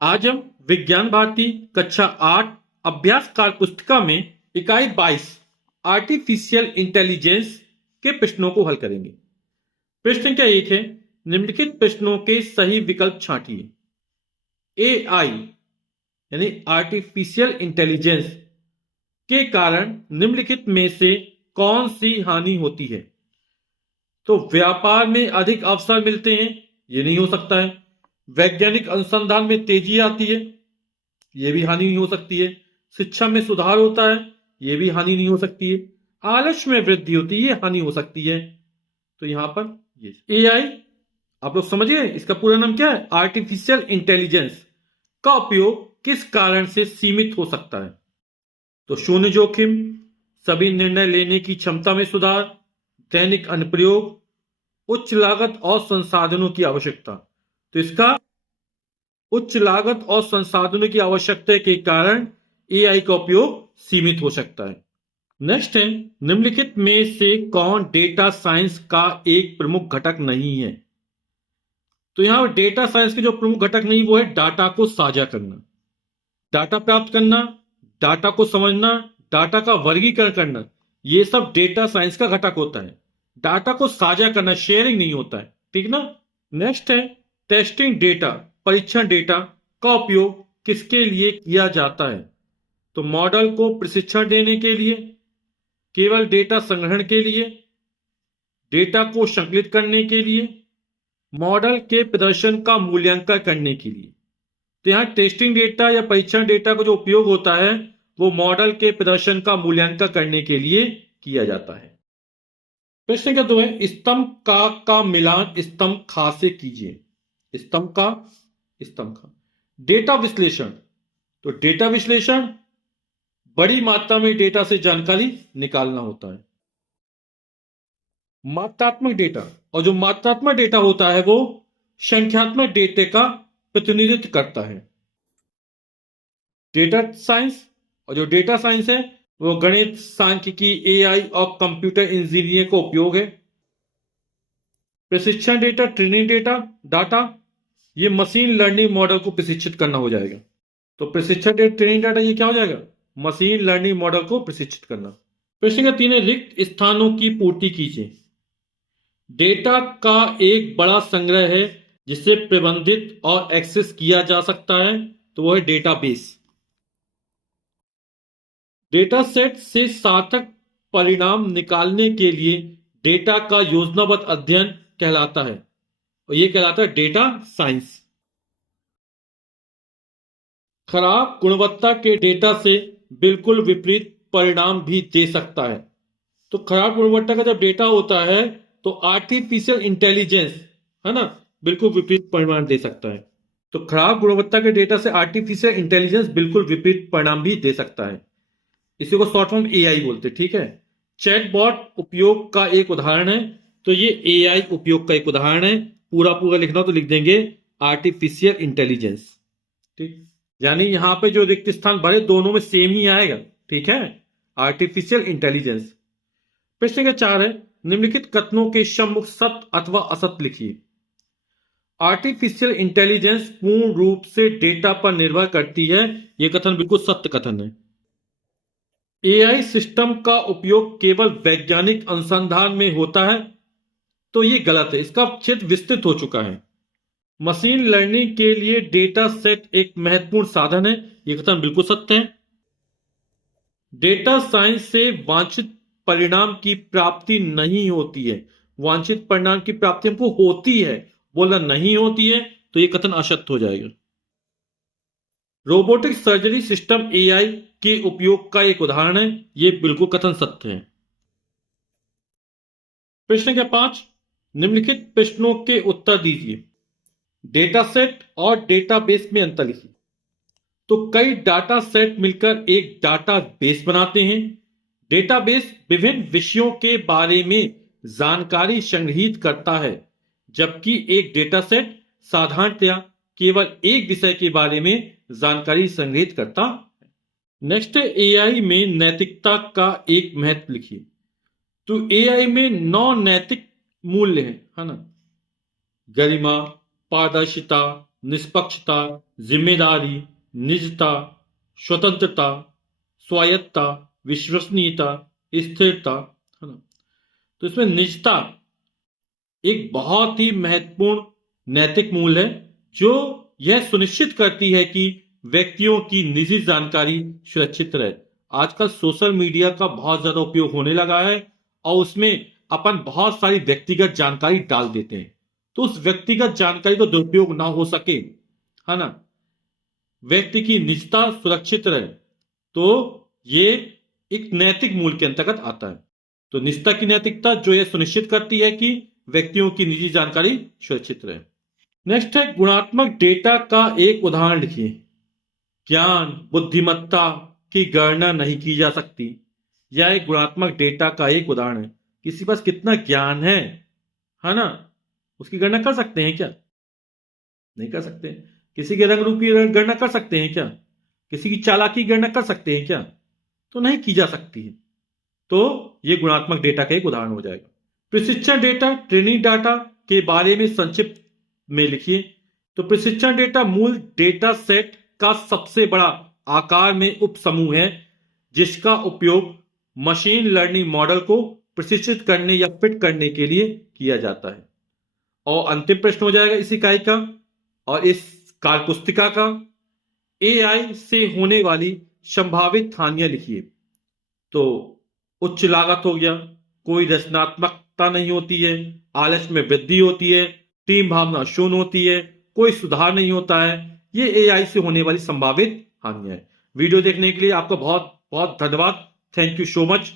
आज हम विज्ञान भारती कक्षा 8 अभ्यास काल पुस्तिका में इकाई 22 आर्टिफिशियल इंटेलिजेंस के प्रश्नों को हल करेंगे। प्रश्न संख्या 1 है, निम्नलिखित प्रश्नों के सही विकल्प छांटिए। एआई यानी आर्टिफिशियल इंटेलिजेंस के कारण निम्नलिखित में से कौन सी हानि होती है? तो व्यापार में अधिक अवसर मिलते हैं, यह नहीं हो सकता है। वैज्ञानिक अनुसंधान में तेजी आती है, यह भी हानि नहीं हो सकती है। शिक्षा में सुधार होता है, यह भी हानि नहीं हो सकती है। आलस्य में वृद्धि होती है, यह हानि हो सकती है। तो यहां पर ये एआई, आप लोग समझिए इसका पूरा नाम क्या है? आर्टिफिशियल इंटेलिजेंस का उपयोग किस कारण से सीमित हो सकता है? तो शून्य जोखिम, सभी निर्णय लेने की क्षमता में सुधार, दैनिक अनुप्रयोग, उच्च लागत और संसाधनों की आवश्यकता। तो इसका उच्च लागत और संसाधनों की आवश्यकता के कारण एआई का उपयोग सीमित हो सकता है। नेक्स्ट है, निम्नलिखित में से कौन डेटा साइंस का एक प्रमुख घटक नहीं है? तो यहां पर डेटा साइंस के जो प्रमुख घटक नहीं वो है डाटा को साझा करना, डाटा प्राप्त करना, डाटा को समझना, डाटा का वर्गीकरण करना। ये सब डेटा साइंस का घटक होता है। डाटा को साझा करना, शेयरिंग नहीं होता है, ठीक ना। नेक्स्ट है, टेस्टिंग डेटा, परीक्षण डेटा का उपयोग किसके लिए किया जाता है? तो मॉडल को प्रशिक्षण देने के लिए, केवल डेटा संग्रहण के लिए, डेटा को संकलित करने के लिए, मॉडल के प्रदर्शन का मूल्यांकन करने के लिए। तो यहां टेस्टिंग डेटा या परीक्षण डेटा का जो उपयोग होता है वो मॉडल के प्रदर्शन का मूल्यांकन करने के लिए किया जाता है। प्रश्न का 2 है, स्तंभ का मिलान स्तंभ खा से कीजिए। स्तंभ का, स्तंभ का। डेटा विश्लेषण, तो डेटा विश्लेषण बड़ी मात्रा में डेटा से जानकारी निकालना होता है। मात्रात्मक डेटा, और जो मात्रात्मक डेटा होता है वो संख्यात्मक डेटा का प्रतिनिधित्व करता है। डेटा साइंस, और जो डेटा साइंस है वो गणित, सांख्यिकी, एआई और कंप्यूटर इंजीनियरिंग का उपयोग है। प्रशिक्षण डेटा, ट्रेनिंग डाटा, ये मशीन लर्निंग मॉडल को प्रशिक्षित करना हो जाएगा। तो प्रशिक्षण डेटा, ट्रेनिंग डाटा, ये क्या हो जाएगा? मशीन लर्निंग मॉडल को प्रशिक्षित करना। प्रश्न का 3 है, रिक्त स्थानों की पूर्ति कीजिए। डेटा का एक बड़ा संग्रह है जिसे प्रबंधित और एक्सेस किया जा सकता है, तो वो है डेटाबेस। डेटा सेट से सार्थक परिणाम निकालने के लिए डेटा का योजनाबद्ध अध्ययन कहलाता है, और यह कहलाता है डेटा साइंस। खराब गुणवत्ता के डेटा से बिल्कुल विपरीत परिणाम भी दे सकता है। तो खराब गुणवत्ता का जब डेटा होता है तो आर्टिफिशियल इंटेलिजेंस, है ना, बिल्कुल विपरीत परिणाम दे सकता है। तो खराब गुणवत्ता के डेटा से आर्टिफिशियल इंटेलिजेंस बिल्कुल विपरीत परिणाम भी दे सकता है। इसी को शॉर्ट फॉर्म एआई बोलते, ठीक है। चैटबॉट उपयोग का एक उदाहरण है, तो ये एआई उपयोग का एक उदाहरण है। पूरा पूरा लिखना तो लिख देंगे आर्टिफिशियल इंटेलिजेंस, ठीक। यानी यहां पे जो रिक्त स्थान भरे दोनों में सेम ही आएगा, ठीक है, आर्टिफिशियल इंटेलिजेंस। प्रश्न का 4 है, निम्नलिखित कथनों के सम्मुख सत्य अथवा असत्य लिखिए। आर्टिफिशियल इंटेलिजेंस पूर्ण रूप से डेटा पर निर्भर करती है, यह कथन बिल्कुल सत्य कथन है। एआई सिस्टम का उपयोग केवल वैज्ञानिक अनुसंधान में होता है, तो यह गलत है, इसका क्षेत्र विस्तृत हो चुका है। मशीन लर्निंग के लिए डेटा सेट एक महत्वपूर्ण साधन है, यह कथन बिल्कुल सत्य है। डेटा साइंस से वांछित परिणाम की प्राप्ति नहीं होती है, वांछित परिणाम की प्राप्ति हमको होती है, बोला नहीं होती है, तो यह कथन असत्य हो जाएगा। रोबोटिक सर्जरी सिस्टम एआई के उपयोग का एक उदाहरण है, यह बिल्कुल कथन सत्य है। प्रश्न का 5, निम्नलिखित प्रश्नों के उत्तर दीजिए। डेटा सेट और डेटाबेस में अंतर लिखिए। तो कई डाटा सेट मिलकर एक डाटा बेस बनाते हैं। डेटाबेस विभिन्न विषयों के बारे में जानकारी संग्रहित करता है, जबकि एक डेटा सेट साधारणतया केवल एक विषय के बारे में जानकारी संग्रहित करता है। नेक्स्ट है, एआई में नैतिकता का एक महत्व लिखिए। तो एआई में 9 नैतिक मूल्य है ना, गरिमा, पारदर्शिता, निष्पक्षता, जिम्मेदारी, निजता, स्वतंत्रता, स्वायत्तता, विश्वसनीयता, स्थिरता, है ना। तो इसमें निजता एक बहुत ही महत्वपूर्ण नैतिक मूल्य है जो यह सुनिश्चित करती है कि व्यक्तियों की निजी जानकारी सुरक्षित रहे। आजकल सोशल मीडिया का बहुत ज्यादा उपयोग होने लगा है और उसमें अपन बहुत सारी व्यक्तिगत जानकारी डाल देते हैं, तो उस व्यक्तिगत जानकारी का दुरुपयोग ना हो सके, है ना, व्यक्ति की निजता सुरक्षित रहे, तो ये एक नैतिक मूल्य के अंतर्गत आता है। तो निजता की नैतिकता जो यह सुनिश्चित करती है कि व्यक्तियों की निजी जानकारी सुरक्षित रहे। नेक्स्ट है गुणात्मक डेटा का एक उदाहरण लिखिए। ज्ञान, बुद्धिमत्ता की गणना नहीं की जा सकती। यह एक गुणात्मक डेटा का एक उदाहरण है। किसी पास कितना ज्ञान है ना, उसकी गणना कर सकते हैं क्या? नहीं कर सकते। किसी के रंग रूप की गणना कर सकते हैं क्या? किसी की चालाकी की गणना कर सकते हैं क्या? तो नहीं की जा सकती है। तो यह गुणात्मक डेटा का एक उदाहरण हो जाएगा। प्रशिक्षण डेटा, ट्रेनिंग डाटा के बारे में संक्षिप्त में लिखिए। तो प्रशिक्षण डेटा मूल डेटा सेट का सबसे बड़ा आकार में उप समूह है जिसका उपयोग मशीन लर्निंग मॉडल को प्रशिक्षित करने या फिट करने के लिए किया जाता है। और अंतिम प्रश्न हो जाएगा इस इकाई का और इस कार्यपुस्तिका का, एआई से होने वाली संभावित हानियां लिखिए। तो उच्च लागत हो गया, कोई रचनात्मकता नहीं होती है, आलस में वृद्धि होती है, टीम भावना शून्य होती है, कोई सुधार नहीं होता है। ये एआई से होने वाली संभावित हानियां है। वीडियो देखने के लिए आपका बहुत बहुत धन्यवाद। Thank you so much.